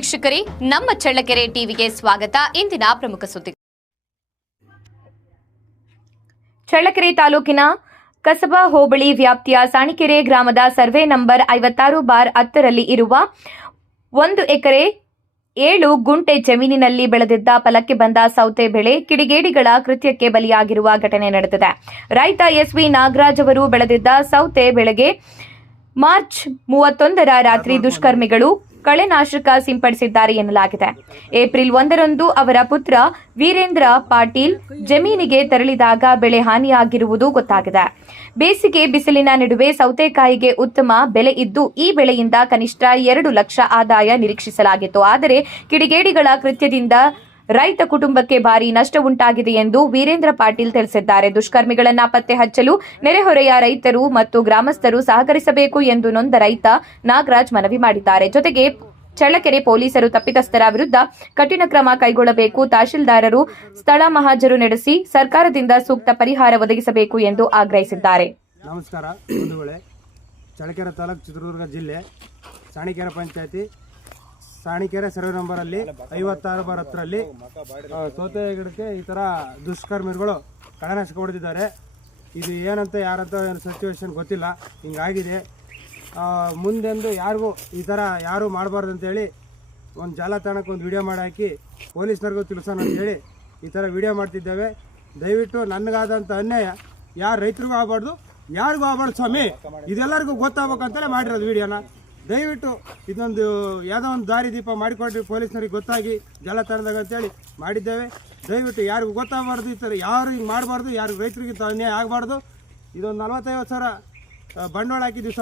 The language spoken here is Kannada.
ವೀಕ್ಷಕರೇ, ನಮ್ಮ ಚಳ್ಳಕೆರೆ ಟಿವಿಗೆ ಸ್ವಾಗತ. ಇಂದಿನ ಪ್ರಮುಖ ಸುದ್ದಿ. ಚಳ್ಳಕೆರೆ ತಾಲೂಕಿನ ಕಸಬಾ ಹೋಬಳಿ ವ್ಯಾಪ್ತಿಯ ಸಾಣಿಕೆರೆ ಗ್ರಾಮದ ಸರ್ವೆ ನಂಬರ್ 56/10 ರಲ್ಲಿ ಇರುವ 1 ಎಕರೆ 7 ಗುಂಟೆ ಜಮೀನಿನಲ್ಲಿ ಬೆಳೆದಿದ್ದ ಫಲಕ್ಕೆ ಬಂದ ಸೌತೆ ಬೆಳೆ ಕಿಡಿಗೇಡಿಗಳ ಕೃತ್ಯಕ್ಕೆ ಬಲಿಯಾಗಿರುವ ಘಟನೆ ನಡೆದಿದೆ. ರೈತ ಎಸ್ವಿ ನಾಗರಾಜ್ ಅವರು ಬೆಳೆದಿದ್ದ ಸೌತೆ ಬೆಳೆಗೆ ಮಾರ್ಚ್ 31ರ ರಾತ್ರಿ ದುಷ್ಕರ್ಮಿಗಳು ಕಳೆನಾಶಕ ಸಿಂಪಡಿಸಿದ್ದಾರೆ ಎನ್ನಲಾಗಿದೆ. ಏಪ್ರಿಲ್ 1ರಂದು ಅವರ ಪುತ್ರ ವೀರೇಂದ್ರ ಪಾಟೀಲ್ ಜಮೀನಿಗೆ ತೆರಳಿದಾಗ ಬೆಳೆ ಹಾನಿಯಾಗಿರುವುದು ಗೊತ್ತಾಗಿದೆ. ಬೇಸಿಗೆ ಬಿಸಿಲಿನ ನಡುವೆ ಸೌತೆಕಾಯಿಗೆ ಉತ್ತಮ ಬೆಲೆ ಇದ್ದು ಈ ಬೆಳೆಯಿಂದ ಕನಿಷ್ಠ 2 ಲಕ್ಷ ಆದಾಯ ನಿರೀಕ್ಷಿಸಲಾಗಿತ್ತು. ಆದರೆ ಕಿಡಿಗೇಡಿಗಳ ಕೃತ್ಯದಿಂದ ರೈತ ಕುಟುಂಬಕ್ಕೆ ಭಾರಿ ನಷ್ಟ ಉಂಟಾಗಿದೆ ಎಂದು ವೀರೇಂದ್ರ ಪಾಟೀಲ್ ತಿಳಿಸಿದ್ದಾರೆ. ದುಷ್ಕರ್ಮಿಗಳನ್ನ ಪತ್ತೆ ಹಚ್ಚಲು ನೆರೆಹೊರೆಯ ರೈತರು ಮತ್ತು ಗ್ರಾಮಸ್ಥರು ಸಹಕರಿಸಬೇಕು ಎಂದು ನೊಂದ ರೈತ ನಾಗರಾಜ್ ಮನವಿ ಮಾಡಿದ್ದಾರೆ. ಜೊತೆಗೆ ಚಳ್ಳಕೆರೆ ಪೊಲೀಸರು ತಪ್ಪಿತಸ್ಥರ ವಿರುದ್ಧ ಕಠಿಣ ಕ್ರಮ ಕೈಗೊಳ್ಳಬೇಕು, ತಹಶೀಲ್ದಾರರು ಸ್ಥಳ ಮಹಾಜರು ನಡೆಸಿ ಸರ್ಕಾರದಿಂದ ಸೂಕ್ತ ಪರಿಹಾರ ಒದಗಿಸಬೇಕು ಎಂದು ಆಗ್ರಹಿಸಿದ್ದಾರೆ. ನಮಸ್ಕಾರ. ಚಳ್ಳಕೆರೆ ತಾಲೂಕು, ಚಿತ್ರದುರ್ಗ ಜಿಲ್ಲೆ, ಸಾಣಿಕೆರೆ ಪಂಚಾಯತಿ, ಸಾಣಿಕೆರೆ ಸರ್ವೆ ನಂಬರಲ್ಲಿ 56/10ರಲ್ಲಿ ಸೌತೆ ಗಿಡಕ್ಕೆ ಈ ಥರ ದುಷ್ಕರ್ಮಿಗಳು ಕಳೆನಾಶಕ ಹೊಡೆದಿದ್ದಾರೆ. ಇದು ಏನಂತ ಯಾರಂತ ಸಿಚುವೇಶನ್ ಗೊತ್ತಿಲ್ಲ, ಹಿಂಗಾಗಿದೆ. ಮುಂದೆಂದು ಯಾರಿಗೂ ಈ ಥರ ಯಾರೂ ಮಾಡಬಾರ್ದು ಅಂತೇಳಿ ಒಂದು ಜಾಲತಾಣಕ್ಕೆ ಒಂದು ವಿಡಿಯೋ ಮಾಡಿ ಹಾಕಿ ಪೊಲೀಸ್ನವ್ರಿಗೂ ತಿಳಿಸೋಣ ಅಂತೇಳಿ ಈ ಥರ ವಿಡಿಯೋ ಮಾಡ್ತಿದ್ದೇವೆ. ದಯವಿಟ್ಟು ನನಗಾದಂಥ ಅನ್ಯಾಯ ಯಾರು ರೈತರಿಗೂ ಆಗಬಾರ್ದು, ಯಾರಿಗೂ ಆಗಬಾರ್ದು ಸ್ವಾಮಿ. ಇದೆಲ್ಲರಿಗೂ ಗೊತ್ತಾಗಬೇಕಂತಲೇ ಮಾಡಿರೋದು ವಿಡಿಯೋನ. ದಯವಿಟ್ಟು ಇದೊಂದು ಯಾವುದೋ ಒಂದು ದಾರಿ ದೀಪ ಮಾಡಿಕೊಡ್ರಿ, ಪೊಲೀಸ್ನವ್ರಿಗೆ ಗೊತ್ತಾಗಿ ಜಾಲತಾಣದಾಗ ಅಂತೇಳಿ ಮಾಡಿದ್ದೇವೆ. ದಯವಿಟ್ಟು ಯಾರಿಗೂ ಗೊತ್ತಾಗಬಾರ್ದು, ಈ ಥರ ಯಾರು ಹಿಂಗೆ ಮಾಡಬಾರ್ದು, ಯಾರಿಗೂ ರೈತರಿಗೆ ಅನ್ಯಾಯ ಆಗಬಾರ್ದು. ಇದೊಂದು 40-50 ಸಾವಿರ ಬಂಡವಾಳ ಹಾಕಿದ್ದೀವಿ ಸ್ವಾಮಿ.